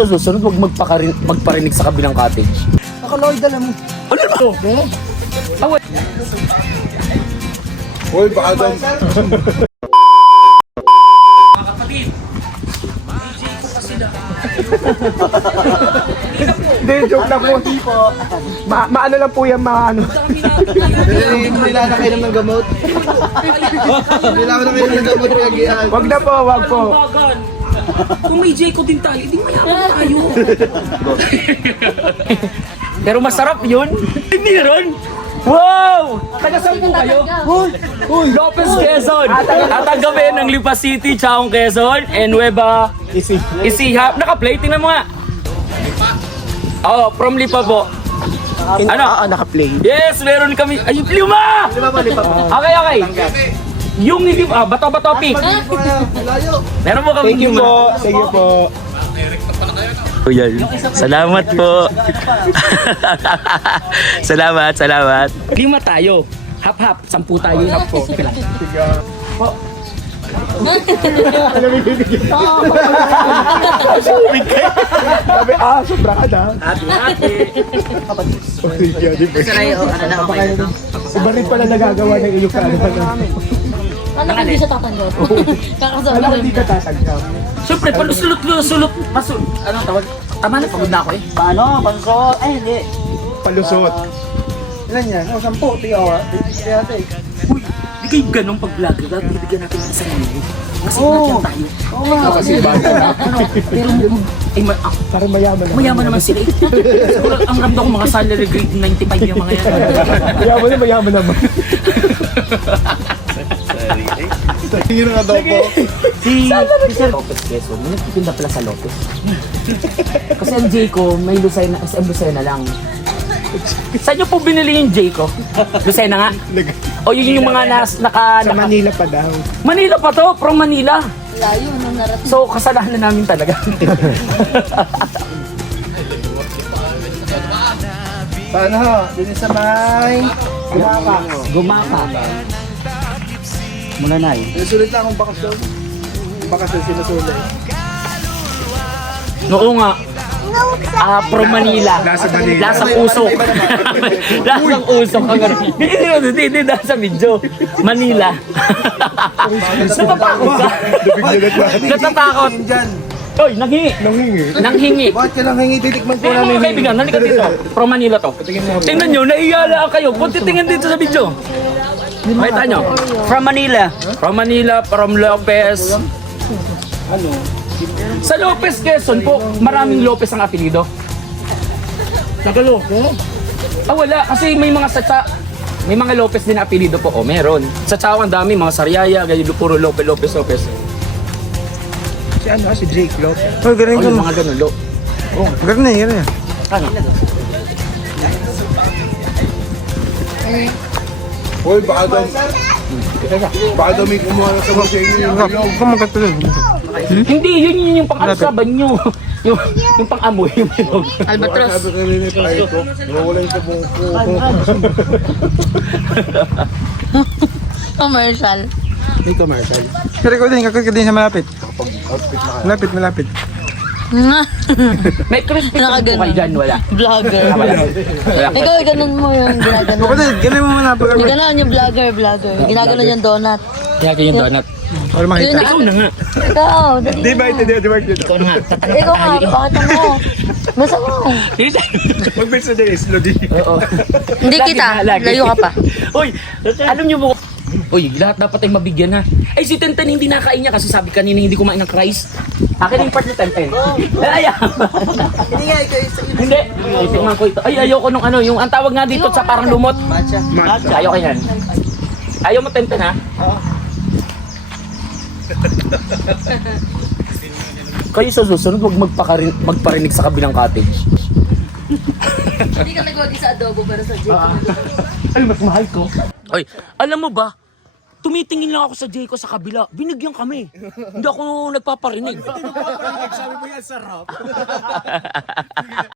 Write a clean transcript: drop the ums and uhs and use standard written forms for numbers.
Susunod, huwag magparinig sa kabilang cottage. Nakaloy, dala mo. Ano ba? Away. Hoy, baka daw. Kapatid. DJ ko kasi na. Hindi, joke lang po. Maano lang po yan, maano. Nila na kayo ng gamot. Nila na kayo ng gamot. Wag na po, wag po. Kung may Jayco din tayo, hindi mayaman tayo. Pero masarap yun. Hindi ron. Wow! Taga-saan po kayo? Lopez, Quezon. Tatanggapin ng Lipa City, Chaong, Quezon, and Nueva Ecija. Naka-play, tingnan mo nga. Oo, from Lipa po. Ano? Naka-play. Yes, meron kami. Ayun, Lipa! Okay. Yung hindi, bato-bato pick. Meron mo kami Thank you po. Thank you po. Yan. Salamat po. Salamat. 5 tayo. Hap-hap. 10 tayo. Hap po. Pila. Po. Sabi, sobra ka na. Ate. Iba rin pala nagagawa ng iyong kaalaman. Alam ko hindi siya tatanggap. Kakasabi Alam ko lang. hindi ka tatanggap. Siyempre, palusulot. Anong tawag? Tama na, pagod na ako eh. Paano? Pansot? Ay, hindi. Palusot. Ilan yan? 10. Tigawa. Ate. Uy, di kayo ganun pag-vlog. Bibigyan natin ng 1,000. Kasi nandiyan tayo. Oo nga. Kasi bata na. Pero, Parang mayaman na. mayaman naman sila eh. Siguro, ang ramdam ko mga salary grade 95 yung mga yan. Mayaman naman. Tingin nga daw po. Si Sir Lopez Quezon, may nagtitinda pala sa Lopez. Kasi ang Jayco, may Lucena, SM Lucena lang. Saan nyo po binili yung Jayco? Lucena nga? O yun yung mga Sa Manila pa daw. Manila pa to, from Manila. Layo nung narating. So, kasalanan namin talaga. Paano ho? Dito sa may... Gumapa. Muna na eh. Sulit lang akong bakasyon. Bakasyon sinusulit. Oo nga. From Manila. Nasa Manila. Lasang usok. Lasang usok. Hindi, nasa video. Manila. Natatakot ka. Natatakot. Oy, nanghingi. Bakit ka lang hingi? Titikman ko Tingnan mo namin. mga kaibigan, nalika dito. From Manila to. Tingnan nyo, naiyalaan kayo. Kung titingin dito sa video. Makita nyo. From Manila. From Manila, from Lopez. Sa Lopez, Quezon po, maraming Lopez ang apelido. Nagalo. Wala. Kasi may mga may mga Lopez din na apelido po. O, meron. Sa Chaong ang dami, mga Sariaya, ganyan, puro Lopez. Si ano, si Jake Lopez. Oh, galing O, yung mga ganun, Galing na yun. Ano? Hoy, baka daw. Baka daw may kumuha ng sabang sa inyo. Kumagat ko lang. Hindi, yun yung pang-asaban nyo. yung pang-amoy, yung bilog. Albatros. Sabi ka rin ito. Ay, ito. Nawala yung sabong ko. Commercial. May commercial. Pero ikaw din, kakagad din sa malapit. Malapit. May crispy po Nakaganon. kayo dyan, wala. Vlogger. Wala. Ikaw, ganun mo yung ginaganon. Kapatid, galing mo muna. Yung ganon yung vlogger. Ginaganon yung donut. Kaya kayo yung donut. Para makita. Yun na. Ikaw na nga. Ikaw, dali. Di ba ito? Di ba ito? Ikaw na nga. Ikaw nga, pakita mo. Basta mo. Mag-bensa dyan is Lodi. Oo. Hindi kita, layo ka pa. Uy, alam niyo mo. Uy, lahat dapat ay mabigyan ha. Ay, si Tenten hindi nakain niya kasi sabi kanina hindi kumain ng rice. Akin yung part ni Tenten. Ay, Hindi nga, ikaw hindi. Itingnan ko ito. Ay, ayoko nung ano, yung ang tawag nga dito sa parang lumot. Matcha. Ayoko yan. Ayaw mo Tenten ha? Kayo sa susunod, huwag magparinig sa kabilang cottage. Hindi ka nagwagi sa adobo pero sa Jake. Ay, mas mahal ko. Ay, alam mo ba? Tumitingin lang ako sa Jayco sa kabila. Binigyan kami. Hindi ako nagpaparinig. Sabi mo yan, sarap.